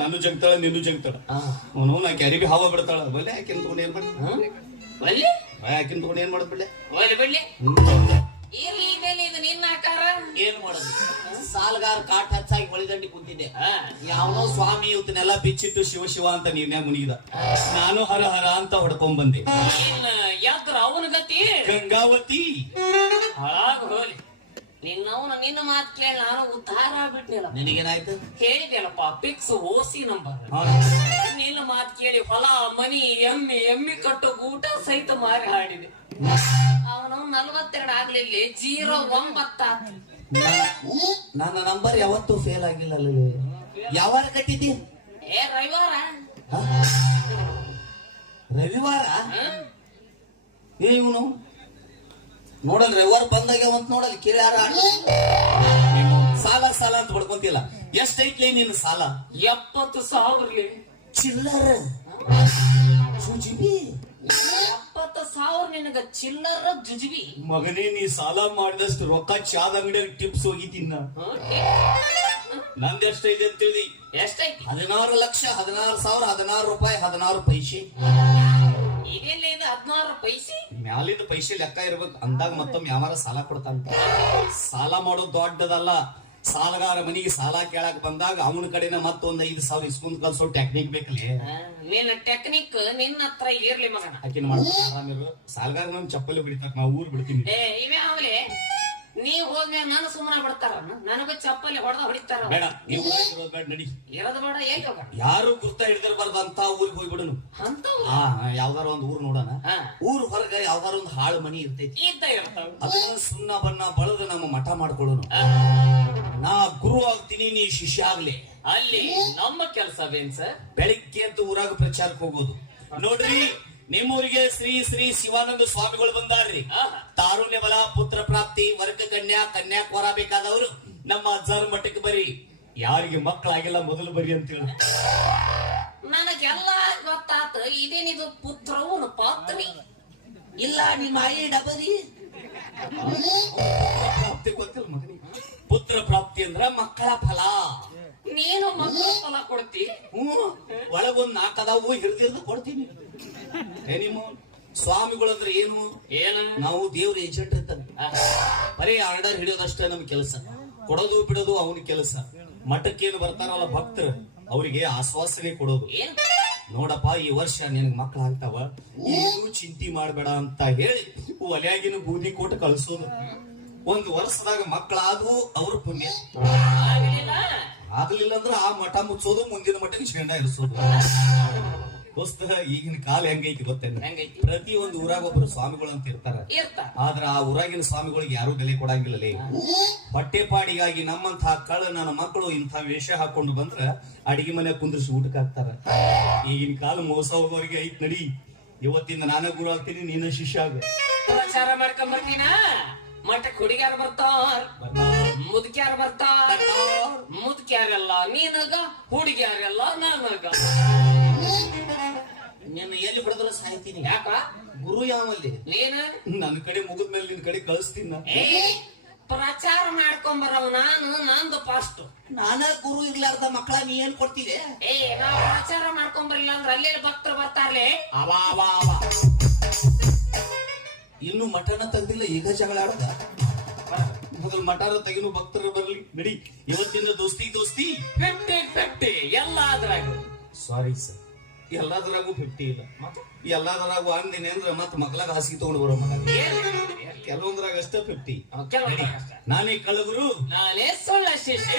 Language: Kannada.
ನಾನು ಜಗ್ತಾಳ ನಿನ್ನೂ ಜಗ್ತಾಳ ಅವನು ನಾ ಕ್ಯಾರಿ ಬಿ ಹಾವ ಬಿಡ್ತಾಳ ಬಲ್ಲೆ ಆಕಿನ್ ತಗೊಂಡು ಏನ್ ಮಾಡಿ ಆಕಿನ್ ತಗೊಂಡು ಏನ್ ಮಾಡೋದ್ ಬಿಡ್ಲೆ ಏನ್ ಮಾಡೋದು ಸಾಲ್ಗಾರ ಕಾಟ್ ಹಚ್ಚಾಗಿ ಹೊಳಿದಂಡಿ ಕುಂತಿದ್ದೆ ಯಾವನೋ ಸ್ವಾಮಿ ಇವತ್ತನ್ನೆಲ್ಲ ಬಿಚ್ಚಿಟ್ಟು ಶಿವ ಶಿವ ಅಂತ ನೀನ್ಯಾಗ ಮುನಿಗಿದ ನಾನು ಹರ ಹರ ಅಂತ ಹೊಡ್ಕೊಂಡ್ ಬಂದೆ ಯಾತ್ರ ಅವನ ಗತಿ ಗಂಗಾವತಿ ಹಾಳಾಗ ಹೋಲಿ ನಿನ್ನ ಮಾತು ಕೇಳಿ ನಾನು ಉದ್ಧಾರ ಆಗ್ಬಿಟ್ನಿಲ್ಲ ನಿನಗೇನಾಯ್ತು ಹೇಳಿದೆಲ್ಲಪ್ಪ ಪಿಕ್ಸ್ ಓಸಿ ನಂಬರ್ ನಿನ್ನ ಮಾತು ಕೇಳಿ ಹೊಲ ಮನಿ ಎಮ್ಮಿ ಕಟ್ಟೋ ಊಟ ಸಹಿತ ಮಾರಿ ಹಾಡಿದೆ ಅವನು 42 ಆಗ್ಲಿಲ್ಲ 09 ನನ್ನ ನಂಬರ್ ಯಾವತ್ತೂ ಫೇಲ್ ಆಗಿಲ್ಲ ಯಾವಾಗ ಕಟ್ಟಿದ್ದಿ ರವಿವಾರ ಇವನು ನೋಡಲ್ ರವಿವಾರ ಬಂದಾಗ್ಯಾವಂತ ನೋಡಲ್ ಕೇಳ್ಯಾರ ಸಾಲ ಸಾಲ ಅಂತ ಹೊಡ್ಕೊಂತಿಲ್ಲ ಎಷ್ಟೈತ್ಲಿ ನಿನ್ನ ಸಾಲ 70,000 ಚಿಲ್ಲರ್ ಜುಜಿಬಿ 70,000 ನಿನಗ ಚಿಲ್ಲರ ಜುಜಿಬಿ ಮಗನೇ ನೀ ಸಾಲ ಮಾಡಿದಷ್ಟು ರೊಕ್ಕ ಚಾದ ಅಂಗಡಿಯಾಗ ಟಿಪ್ಸ್ ಹೋಗಿ ತಿನ್ನ ನಂದು ಎಷ್ಟೈತೆ ಅಂತ ಹೇಳಿ ಎಷ್ಟೈತಿ 16 ಲಕ್ಷ 16,000 16 ರೂಪಾಯಿ 16 ಪೈಸೆ ಇದೆಲ್ಲ ಇದು 16 ಪೈಸೆ ಮ್ಯಾಲಿಂದ ಪೈಸೆ ಲೆಕ್ಕ ಇರ್ಬೇಕು ಅಂದಾಗ ಮತ್ತೊಮ್ಮೆ ಯಾವಾರ ಸಾಲ ಕೊಡ್ತಾನ ಸಾಲ ಮಾಡೋದು ದೊಡ್ಡದಲ್ಲ ಸಾಲಗಾರ ಮನಿಗೆ ಸಾಲ ಕೇಳಕ್ ಬಂದಾಗ ಅವನ ಕಡೆನ ಮತ್ತೊಂದ್ 5,000 ಇಸ್ಕೊಂಡ್ ಕಲ್ಸೋ ಟೆಕ್ನಿಕ್ ಬೇಕಲ್ಲಿ ನಿನ್ನ ಟೆಕ್ನಿಕ್ ನಿನ್ನ ಹತ್ರ ಇರ್ಲಿ ಮಗನ ಆಕಿನ ಮಾಡ್ತಾರೆ ಆರಾಮಿರು ಸಾಲಗಾರ ನಮ್ ಚಪ್ಪಲಿ ಬಿಡಿತಾರ ನಾವು ಊರ್ ಬಿಡ್ತೀನಿ ಇವೇ ಅವಲೇ ನೀವ್ ಹೋದ್ಮೇ ನಾನು ಸುಮ್ಮನೆ ಬಿಡ್ತಾರ ನನಗ ಚಪ್ಪಲಿ ಹೊಡಿತಾರ ಬೇಡ ನೀವು ಬೇಡ ನಡಿ ಇರೋದು ಬೇಡ ಹೇಗೆ ಹೋಗ ಯಾರು ಗುರ್ತ ಹಿಡಿದಿರ್ಬಾರ್ದು ಅಂತ ಊರಿಗೆ ಹೋಗ್ಬಿಡನು ಯಾವ್ದಾರ ಒಂದ್ ಊರ್ ನೋಡೋಣ ಊರ್ ಹೊರಗ ಯಾವ್ದಾರ ಒಂದ್ ಹಾಳು ಮನಿ ಇರ್ತೈತಿ ಅದನ್ನ ಸುಣ್ಣ ಬಣ್ಣ ಬಳದು ನಮ್ಮ ಮಠ ಮಾಡ್ಕೊಳ್ಳೋನು ನಾ ಗುರು ಆಗ್ತೀನಿ ನೀ ಶಿಷ್ಯ ಆಗ್ಲಿ ಅಲ್ಲಿ ನಮ್ಮ ಕೆಲಸವೇನ್ ಸರ್ ಬೆಳಿಗ್ಗೆ ಅಂತ ಊರಾಗ ಪ್ರಚಾರಕ್ಕೆ ಹೋಗೋದು ನೋಡ್ರಿ ನಿಮ್ಮೂರಿಗೆ ಶ್ರೀ ಶ್ರೀ ಶಿವಾನಂದ ಸ್ವಾಮಿಗಳು ಬಂದಾರ್ರಿ ತಾರುಣ್ಯ ಬಲ ಪುತ್ರ ಪ್ರಾಪ್ತಿ ವರ್ಗ ಕನ್ಯಾ ಕೊರ ಬೇಕಾದವರು ನಮ್ಮ ಅಜ್ಜಾರ ಮಠಕ್ಕೆ ಬರ್ರಿ ಯಾರಿಗೆ ಮಕ್ಕಳಾಗಿಲ್ಲ ಮೊದಲು ಬರ್ರಿ ಅಂತ ಹೇಳಿ ನನಗೆಲ್ಲ ಗೊತ್ತಾತ ಇದೇನಿದು ಪುತ್ರವನು ಪಾತ್ರಿ ಇಲ್ಲ ನಿಮ್ಮ ಆಯಿ ಡಬರಿ ಪ್ರಾಪ್ತಿ ಗೊತ್ತಿಲ್ಲ ಮಗನಿಗೆ ಪುತ್ರ ಪ್ರಾಪ್ತಿ ಅಂದ್ರ ಮಕ್ಕಳ ಫಲ ನೀನು ಮಕ್ಕಳ ಫಲ ಕೊಡ್ತಿ ಒಳಗೊಂದ್ 4 ಅದಾವು ಹಿಡಿದಿರ್ದು ಕೊಡ್ತೀನಿ ನಿಮ್ಮ ಸ್ವಾಮಿಗಳಂದ್ರೆ ಏನು ನಾವು ದೇವ್ರ ಏಜೆಂಟ್ ಇರ್ತಾನೆ ಬರೀ ಆರ್ಡರ್ ಹಿಡಿಯೋದಷ್ಟೇ ನಮ್ ಕೆಲಸ ಕೊಡೋದು ಬಿಡೋದು ಅವನ ಕೆಲಸ ಮಠಕ್ಕೇನು ಬರ್ತಾರಲ್ಲ ಭಕ್ತರು ಅವರಿಗೆ ಆಶ್ವಾಸನೆ ಕೊಡೋದು ನೋಡಪ್ಪ ಈ ವರ್ಷ ನಿನ್ಗೆ ಮಕ್ಳು ಆಗ್ತಾವ ಏನು ಚಿಂತೆ ಮಾಡ್ಬೇಡ ಅಂತ ಹೇಳಿ ಒಲೆಯಾಗಿನ ಬೂದಿ ಕೊಟ್ಟು ಕಳ್ಸೋದು 1 ವರ್ಷದಾಗ ಮಕ್ಕಳಾದ್ವು ಅವ್ರ ಪುಣ್ಯ ಆಗ್ಲಿಲ್ಲ ಅಂದ್ರ ಆ ಮಠ ಮುಚ್ಚೋದು ಮುಂದಿನ ಮಠಕ್ಕೆ ಶೇಂಡ ಇರಿಸೋದು ಪುಸ್ತಕ ಈಗಿನ ಕಾಲ ಹೆಂಗೈತಿ ಗೊತ್ತೇನೆ ಪ್ರತಿ ಒಂದು ಊರಾಗ ಒಬ್ಬರು ಸ್ವಾಮಿಗಳು ಅಂತ ಇರ್ತಾರ ಆದ್ರ ಆ ಊರಾಗಿನ ಸ್ವಾಮಿಗಳಿಗೆ ಯಾರು ಬೆಲೆ ಕೊಡಂಗಿಲ್ಲಲೇ ಹೊಟ್ಟೆಪಾಡಿಗಾಗಿ ನಮ್ಮಂತಹ ನನ್ನ ಮಕ್ಕಳು ಇಂಥ ವೇಷ ಹಾಕೊಂಡು ಬಂದ್ರ ಅಡಿಗೆ ಮನೆ ಕುಂದ್ರಿಸಿ ಊಟಕ್ಕೆ ಹಾಕ್ತಾರ ಈಗಿನ ಕಾಲ ಮೋಸ ಹೋಗೋರಿಗೆ ಐತ್ ನಡಿ ಇವತ್ತಿಂದ ನಾನೇ ಗುರು ಆಗ್ತೀನಿ ನೀನ ಶಿಷ್ಯ ಆಗ ಪ್ರಚಾರ ಮಾಡ್ಕೊಂಡ್ ಬರ್ತೀನ ಮಠಕ್ಕೆ ಹುಡುಗ್ಯಾರ ಬರ್ತಾರ ಮುದುಕ್ಯಾರ ಬರ್ತಾರ ಮುದುಕ್ಯಾರೆಲ್ಲ ನೀನಗ ಹುಡುಗ್ಯಾರೆಲ್ಲ ನನಗ ನಿನ್ನ ಎಲ್ಲಿ ಬಿಡದ್ರ ಸಾಯ್ತೀನಿ ಯಾಕ ಗುರು ಯಾವಲ್ಲಿ ನೀನ ನನ್ನ ಕಡೆ ಮುಗಿದ್ಮೇಲೆ ನಿನ್ ಕಡೆ ಕಳಿಸ್ತೀನಿ ಪ್ರಚಾರ ಮಾಡ್ಕೊಂಡ್ ಬರವ ನಂದು ಫಾಸ್ಟ್ ನಾನ ಗುರು ಇರ್ಲಾರ್ದ ಮಕ್ಕಳ ನೀ ಏನ್ ಕೊಡ್ತೀರಿ ನಾವ್ ಪ್ರಚಾರ ಮಾಡ್ಕೊಂಡ್ ಬರಲಿಲ್ಲ ಅಂದ್ರೆ ಅಲ್ಲೇ ಭಕ್ತರು ಬರ್ತಾರ್ಲೆ ಇನ್ನು ಮಠನ ತೆಗ್ದಿಲ್ಲ ಈಗ ಜಗಳ ಆಡದ ಮೊದಲು ಮಠನ ತೆಗಿನು ಭಕ್ತರು ಬರ್ಲಿ ನಡಿ ಇವತ್ತಿನ ದೋಸ್ತಿ 50 ಎಲ್ಲಾದ್ರಾಗ ಸಾರಿ ಸರ್ ಎಲ್ಲಾದ್ರಾಗೂ 50 ಇಲ್ಲ ಎಲ್ಲಾದ್ರಾಗೂ ಅಂದಿನಿ ಅಂದ್ರೆ ಮತ್ ಮಕ್ಕಳಾಗ ಹಾಸಿಗೆ ತಗೊಂಡು ಬರೋ ಮಗ ಕೆಲವೊಂದ್ರಾಗ ಅಷ್ಟ 50 ನಾನೇ ಕಳಗುರು ನಾನೇ ಸುಳ್ಳ ಶಿಷ್ಯ